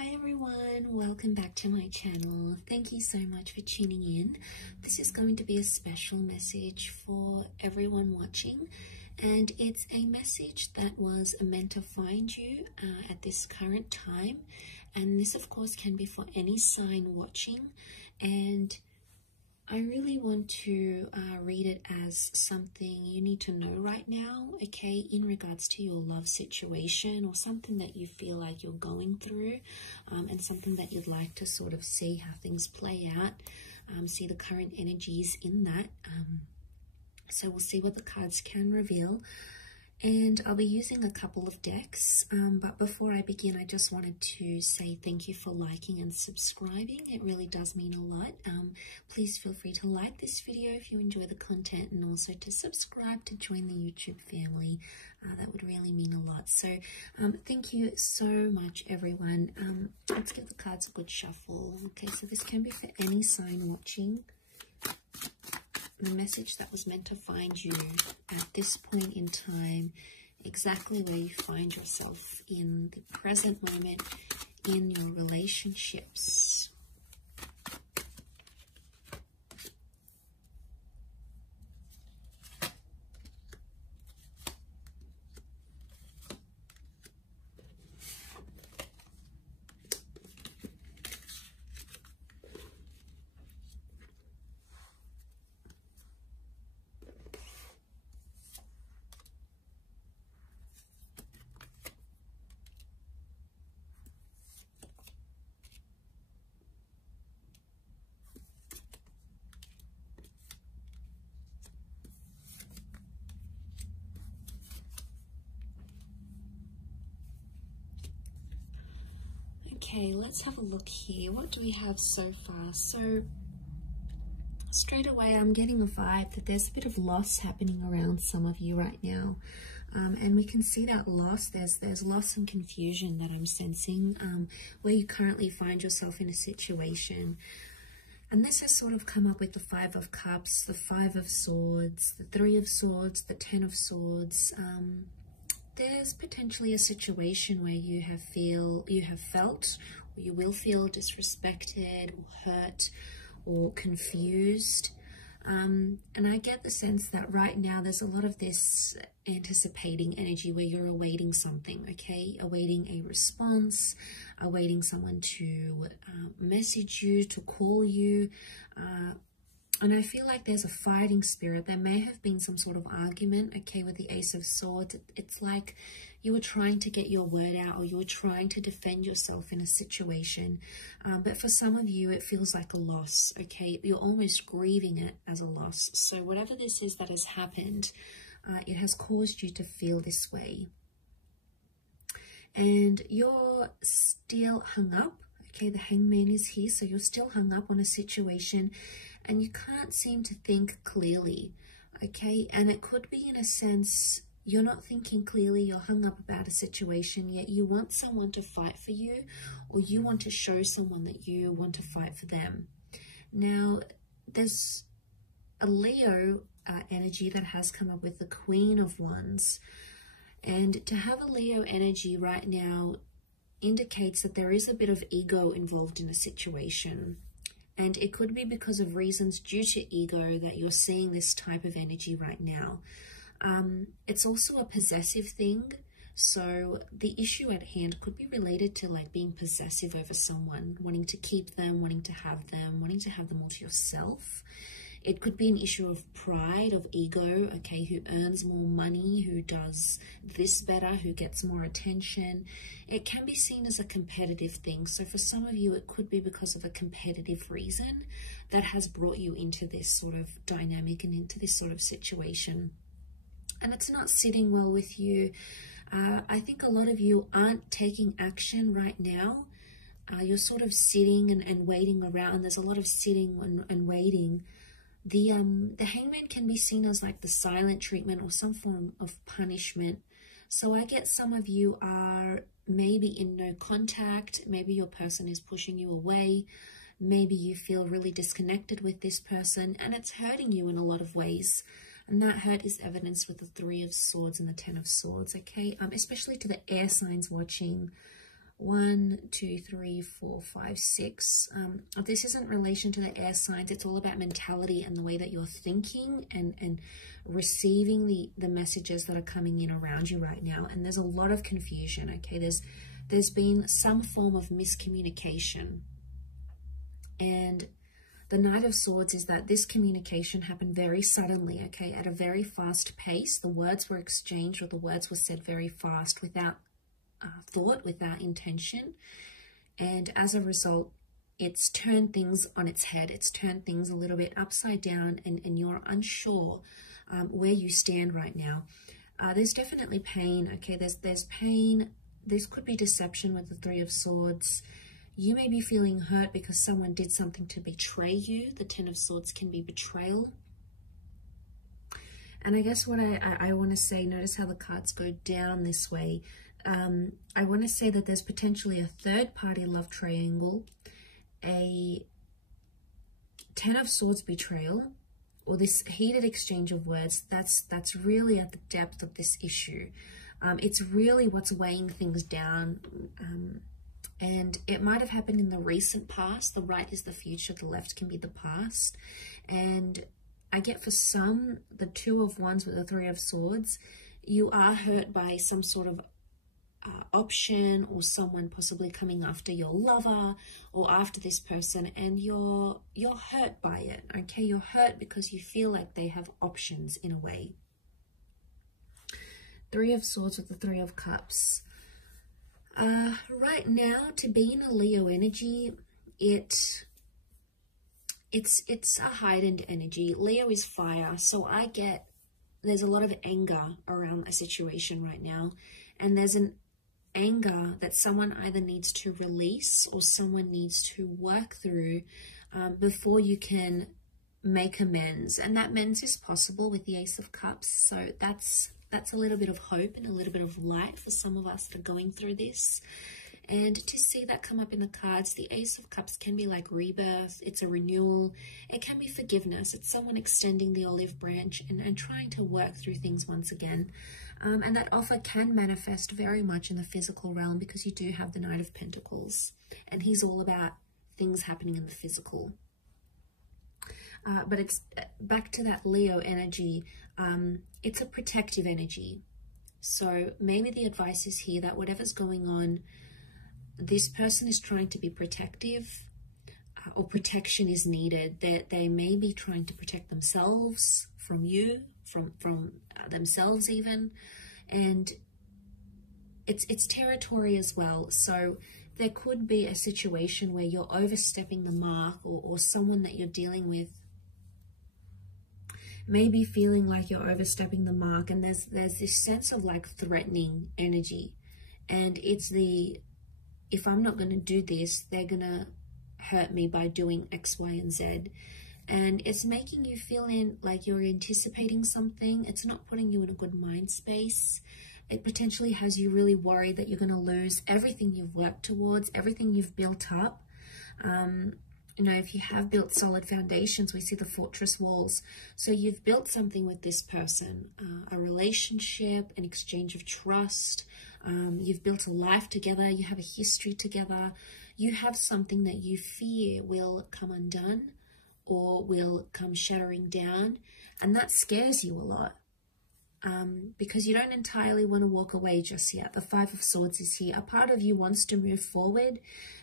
Hi everyone, welcome back to my channel. Thank you so much for tuning in. This is going to be a special message for everyone watching, and it's a message that was meant to find you at this current time. And this of course can be for any sign watching, and I really want to read it as something you need to know right now, okay, in regards to your love situation or something that you feel like you're going through, and something that you'd like to sort of see how things play out, see the current energies in that. So we'll see what the cards can reveal. And I'll be using a couple of decks, but before I begin, I just wanted to say thank you for liking and subscribing. It really does mean a lot. Please feel free to like this video if you enjoy the content, and also to subscribe to join the YouTube family. That would really mean a lot. So thank you so much, everyone. Let's give the cards a good shuffle. Okay, so this can be for any sign watching. The message that was meant to find you at this point in time, exactly where you find yourself in the present moment in your relationships. Okay, let's have a look here. What do we have so far? So straight away, I'm getting a vibe that there's a bit of loss happening around some of you right now. And we can see that loss. There's loss and confusion that I'm sensing where you currently find yourself in a situation. And this has sort of come up with the Five of Cups, the Five of Swords, the Three of Swords, the Ten of Swords. There's potentially a situation where you have felt, or you will feel disrespected or hurt or confused. And I get the sense that right now there's a lot of this anticipating energy where you're awaiting something, okay? Awaiting a response, awaiting someone to message you, to call you. And I feel like there's a fighting spirit. There may have been some sort of argument, okay, with the Ace of Swords. It's like you were trying to get your word out, or you were trying to defend yourself in a situation. But for some of you, it feels like a loss, okay? You're almost grieving it as a loss. So whatever this is that has happened, it has caused you to feel this way. And you're still hung up, okay? The Hangman is here, so you're still hung up on a situation, and you can't seem to think clearly, okay? And it could be in a sense, you're not thinking clearly, you're hung up about a situation, yet you want someone to fight for you, or you want to show someone that you want to fight for them. Now, there's a Leo energy that has come up with the Queen of Wands. And to have a Leo energy right now indicates that there is a bit of ego involved in a situation. And it could be because of reasons due to ego that you're seeing this type of energy right now. It's also a possessive thing. So the issue at hand could be related to like being possessive over someone, wanting to keep them, wanting to have them all to yourself. It could be an issue of pride, of ego, okay, who earns more money, who does this better, who gets more attention. It can be seen as a competitive thing. So for some of you, it could be because of a competitive reason that has brought you into this sort of dynamic and into this sort of situation. And it's not sitting well with you. I think a lot of you aren't taking action right now. You're sort of sitting and waiting around. There's a lot of sitting and waiting. The Hangman can be seen as like the silent treatment or some form of punishment. So I get some of you are maybe in no contact. Maybe your person is pushing you away. Maybe you feel really disconnected with this person, and it's hurting you in a lot of ways. And that hurt is evidenced with the Three of Swords and the Ten of Swords, okay? Especially to the air signs watching. 1, 2, 3, 4, 5, 6. This isn't in relation to the air signs. It's all about mentality and the way that you're thinking and receiving the messages that are coming in around you right now. And there's a lot of confusion, okay? There's been some form of miscommunication. And the Knight of Swords is that this communication happened very suddenly, okay, at a very fast pace. The words were exchanged, or the words were said very fast, without thought, without intention. And as a result, it's turned things on its head. It's turned things a little bit upside down, and you're unsure where you stand right now. There's definitely pain, okay? There's pain. This could be deception with the Three of Swords. You may be feeling hurt because someone did something to betray you. The Ten of Swords can be betrayal. And I guess what I want to say, notice how the cards go down this way. I want to say that there's potentially a third-party love triangle, a Ten of Swords betrayal, or this heated exchange of words. That's really at the depth of this issue. It's really what's weighing things down. And it might have happened in the recent past. The right is the future, the left can be the past. And I get for some, the Two of Wands with the Three of Swords, you are hurt by some sort of option, or someone possibly coming after your lover or after this person, and you're hurt by it, okay? You're hurt because you feel like they have options in a way. Three of Swords with the Three of Cups. Right now, to be in a Leo energy, it's a heightened energy. Leo is fire, so I get there's a lot of anger around a situation right now, and there's an anger that someone either needs to release or someone needs to work through before you can make amends. And that amends is possible with the Ace of Cups, so that's a little bit of hope and a little bit of light for some of us that are going through this. And to see that come up in the cards, the Ace of Cups can be like rebirth. It's a renewal. It can be forgiveness. It's someone extending the olive branch and trying to work through things once again. And that offer can manifest very much in the physical realm, because you do have the Knight of Pentacles. And he's all about things happening in the physical. But it's back to that Leo energy. It's a protective energy. So maybe the advice is here that whatever's going on, this person is trying to be protective, or protection is needed. They may be trying to protect themselves from you, from themselves even. And it's territory as well. So there could be a situation where you're overstepping the mark, or someone that you're dealing with maybe feeling like you're overstepping the mark, and there's this sense of like threatening energy, and it's if I'm not going to do this, they're going to hurt me by doing X, Y, and Z. And it's making you feel like you're anticipating something. It's not putting you in a good mind space. It potentially has you really worried that you're going to lose everything you've worked towards, everything you've built up. You know, if you have built solid foundations, we see the fortress walls. So you've built something with this person, a relationship, an exchange of trust. You've built a life together. You have a history together. You have something that you fear will come undone or will come shattering down. And that scares you a lot. Because you don't entirely want to walk away just yet. The Five of Swords is here. A part of you wants to move forward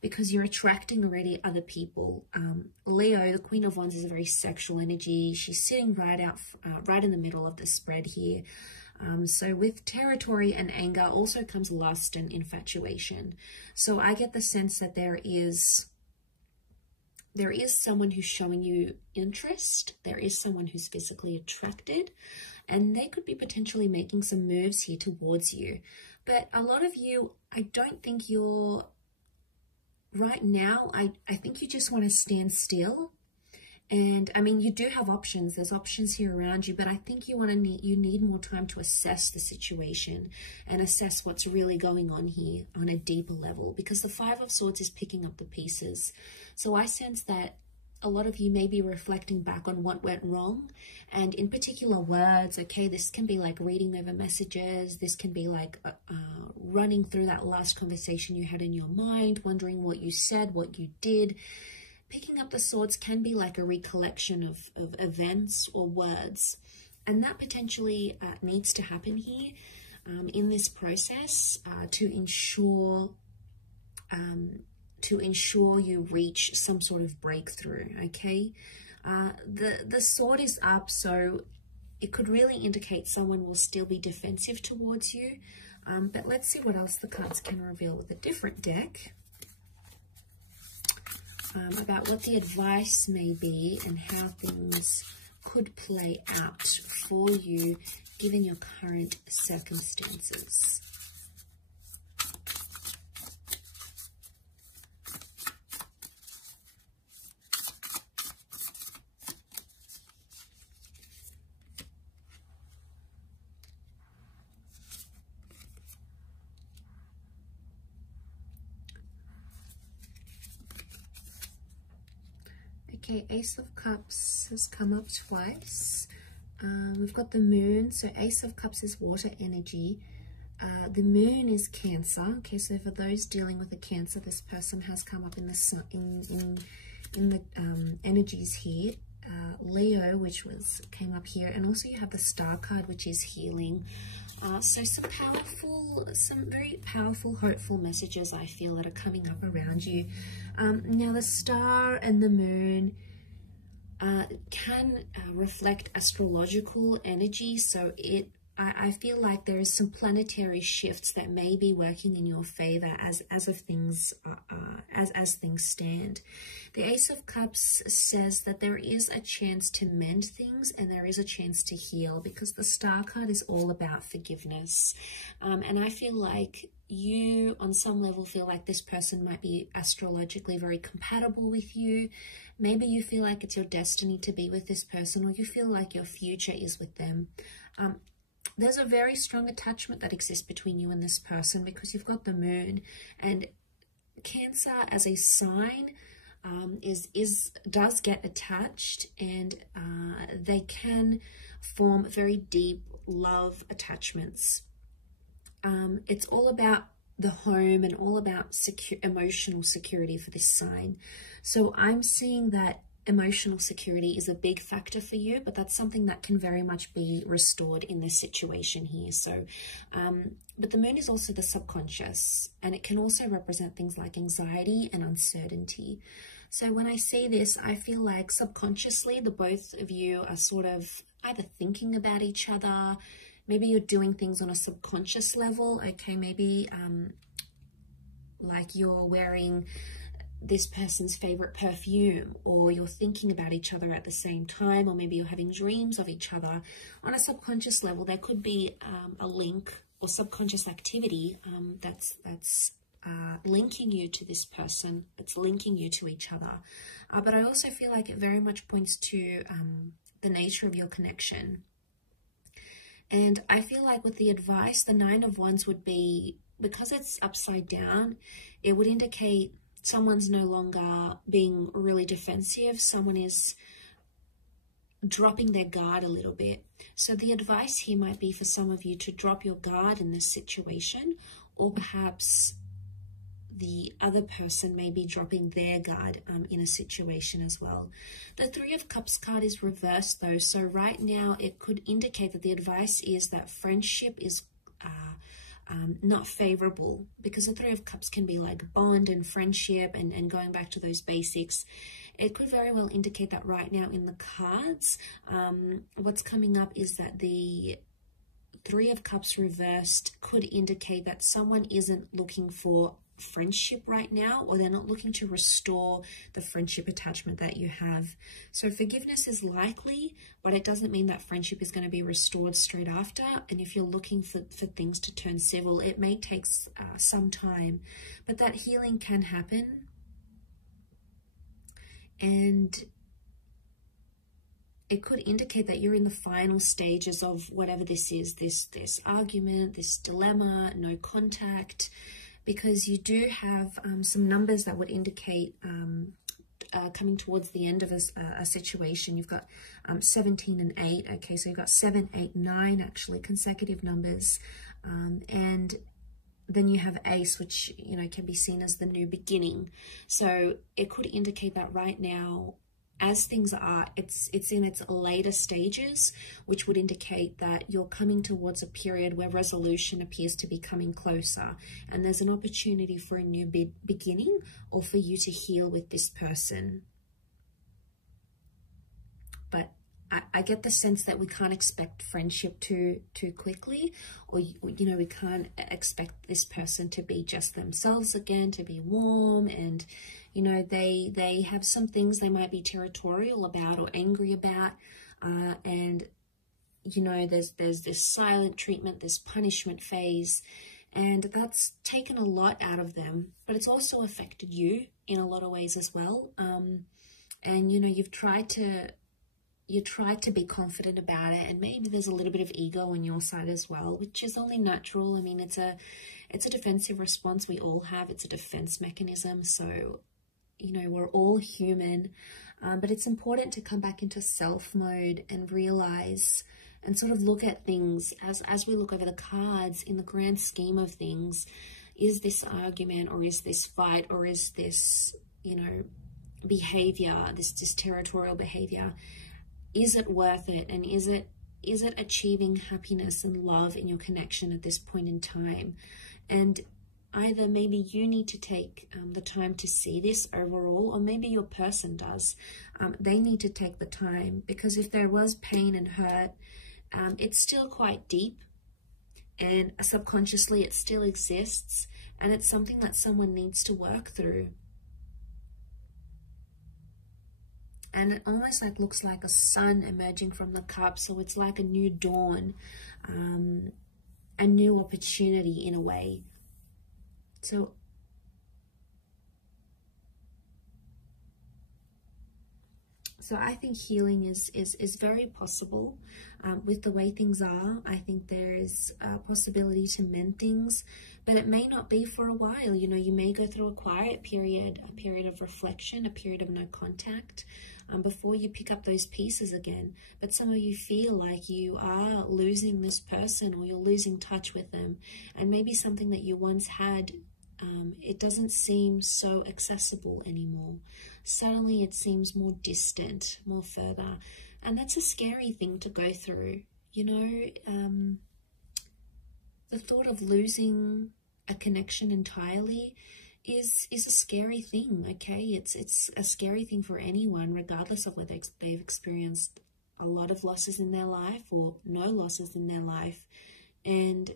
because you're attracting already other people. Leo, the Queen of Wands, is a very sexual energy. She's sitting right in the middle of the spread here. So with territory and anger also comes lust and infatuation. So I get the sense that there is someone who's showing you interest. There is someone who's physically attracted. And they could be potentially making some moves here towards you. But a lot of you, I don't think you're, right now, I think you just want to stand still. And I mean, you do have options. There's options here around you, but I think you need more time to assess the situation and assess what's really going on here on a deeper level, because the Five of Swords is picking up the pieces. So I sense that a lot of you may be reflecting back on what went wrong, and in particular words, okay? This can be like reading over messages. This can be like running through that last conversation you had in your mind, wondering what you said, what you did. Picking up the swords can be like a recollection of events or words, and that potentially needs to happen here in this process to ensure you reach some sort of breakthrough, okay? The sword is up, so it could really indicate someone will still be defensive towards you. But let's see what else the cards can reveal with a different deck about what the advice may be and how things could play out for you given your current circumstances. Okay, Ace of Cups has come up twice. We've got the Moon. So Ace of Cups is water energy. The Moon is Cancer. Okay, so for those dealing with a Cancer, this person has come up in the energies here. Leo, which came up here, and also you have the Star card, which is healing. So some very powerful, hopeful messages I feel that are coming up around you. Now the Star and the Moon can reflect astrological energy, so I feel like there is some planetary shifts that may be working in your favor as things stand. The Ace of Cups says that there is a chance to mend things and there is a chance to heal, because the Star card is all about forgiveness. And I feel like you, on some level, feel like this person might be astrologically very compatible with you. Maybe you feel like it's your destiny to be with this person, or you feel like your future is with them. There's a very strong attachment that exists between you and this person because you've got the Moon, and Cancer as a sign does get attached, and they can form very deep love attachments. It's all about the home and all about emotional security for this sign. So I'm seeing that emotional security is a big factor for you, but that's something that can very much be restored in this situation here. So, but the Moon is also the subconscious, and it can also represent things like anxiety and uncertainty. So when I see this, I feel like subconsciously the both of you are sort of either thinking about each other. Maybe you're doing things on a subconscious level. Okay, maybe like you're wearing this person's favorite perfume, or you're thinking about each other at the same time, or maybe you're having dreams of each other. On a subconscious level, there could be a link or subconscious activity that's linking you to this person. It's linking you to each other. But I also feel like it very much points to the nature of your connection. And I feel like with the advice, the Nine of Wands would be, because it's upside down, it would indicate someone's no longer being really defensive. Someone is dropping their guard a little bit. So the advice here might be for some of you to drop your guard in this situation, or perhaps the other person may be dropping their guard in a situation as well. The Three of Cups card is reversed though. So right now it could indicate that the advice is that friendship is not favorable, because the Three of Cups can be like bond and friendship and going back to those basics. It could very well indicate that right now in the cards, what's coming up is that the Three of Cups reversed could indicate that someone isn't looking for friendship right now, or they're not looking to restore the friendship attachment that you have. So forgiveness is likely, but it doesn't mean that friendship is going to be restored straight after. And if you're looking for things to turn civil, it may take some time, but that healing can happen. And it could indicate that you're in the final stages of whatever this is, this argument, this dilemma, no contact, because you do have some numbers that would indicate coming towards the end of a situation. You've got 17 and 8. Okay, so you've got 7, 8, 9 actually consecutive numbers, and then you have ace, which, you know, can be seen as the new beginning. So it could indicate that right now, as things are, it's in its later stages, which would indicate that you're coming towards a period where resolution appears to be coming closer, and there's an opportunity for a new beginning, or for you to heal with this person. But I get the sense that we can't expect friendship too quickly, or you know, we can't expect this person to be just themselves again, to be warm, and you know, they have some things they might be territorial about or angry about, and you know, there's this silent treatment, this punishment phase, and that's taken a lot out of them, but it's also affected you in a lot of ways as well. And you know, you try to be confident about it, and maybe there's a little bit of ego on your side as well, which is only natural. I mean, it's a defensive response we all have. It's a defense mechanism. So, you know, we're all human, but it's important to come back into self mode and realize and sort of look at things as we look over the cards in the grand scheme of things. Is this argument, or is this fight, or is this, you know, behavior, this territorial behavior, is it worth it? And is it achieving happiness and love in your connection at this point in time? And either maybe you need to take the time to see this overall, or maybe your person does. They need to take the time, because if there was pain and hurt, it's still quite deep, and subconsciously it still exists, and it's something that someone needs to work through. And it almost like looks like a sun emerging from the cup. So it's like a new dawn, a new opportunity in a way. So I think healing is very possible with the way things are. I think there is a possibility to mend things, but it may not be for a while. You know, you may go through a quiet period, a period of reflection, a period of no contact, before you pick up those pieces again. But some of you feel like you are losing this person, or you're losing touch with them, and maybe something that you once had, it doesn't seem so accessible anymore. Suddenly it seems more distant, more further, and that's a scary thing to go through. You know, the thought of losing a connection entirely is a scary thing. Okay, it's a scary thing for anyone, regardless of whether they've experienced a lot of losses in their life or no losses in their life. And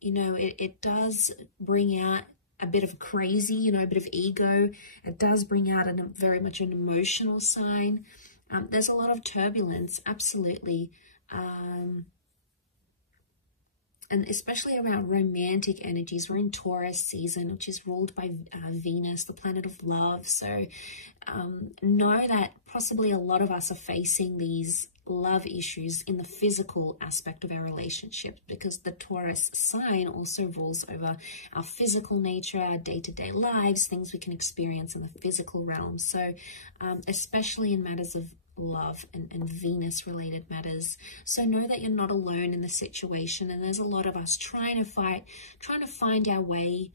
you know, it does bring out a bit of crazy, you know, a bit of ego. It does bring out very much an emotional sign. There's a lot of turbulence, absolutely. And especially around romantic energies. We're in Taurus season, which is ruled by Venus, the planet of love. So know that possibly a lot of us are facing these love issues in the physical aspect of our relationship, because the Taurus sign also rules over our physical nature, our day-to-day lives, things we can experience in the physical realm. So especially in matters of love and Venus related matters. So know that you're not alone in the situation, and there's a lot of us trying to find our way,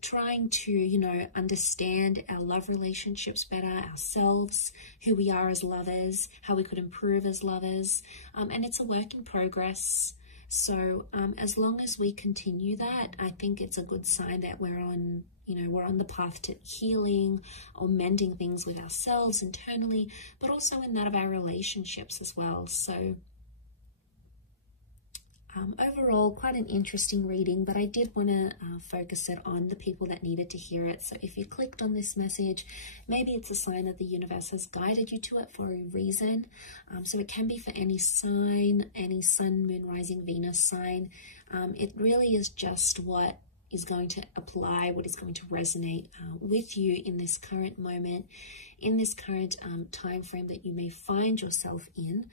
trying to, you know, understand our love relationships better, ourselves, who we are as lovers, how we could improve as lovers, and it's a work in progress. So as long as we continue that, I think it's a good sign that we're on, you know, we're on the path to healing or mending things with ourselves internally, but also in that of our relationships as well. So overall, quite an interesting reading, but I did want to focus it on the people that needed to hear it. So if you clicked on this message, maybe it's a sign that the universe has guided you to it for a reason. So it can be for any sign, any sun, moon, rising, Venus sign. It really is just what is going to apply, what is going to resonate with you in this current moment, in this current time frame that you may find yourself in.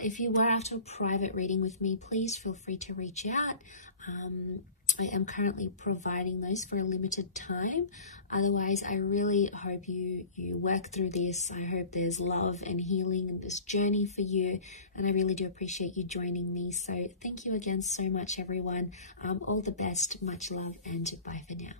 If you were after a private reading with me, please feel free to reach out. I am currently providing those for a limited time. Otherwise, I really hope you work through this. I hope there's love and healing in this journey for you, and I really do appreciate you joining me. So thank you again so much, everyone. All the best, much love, and bye for now.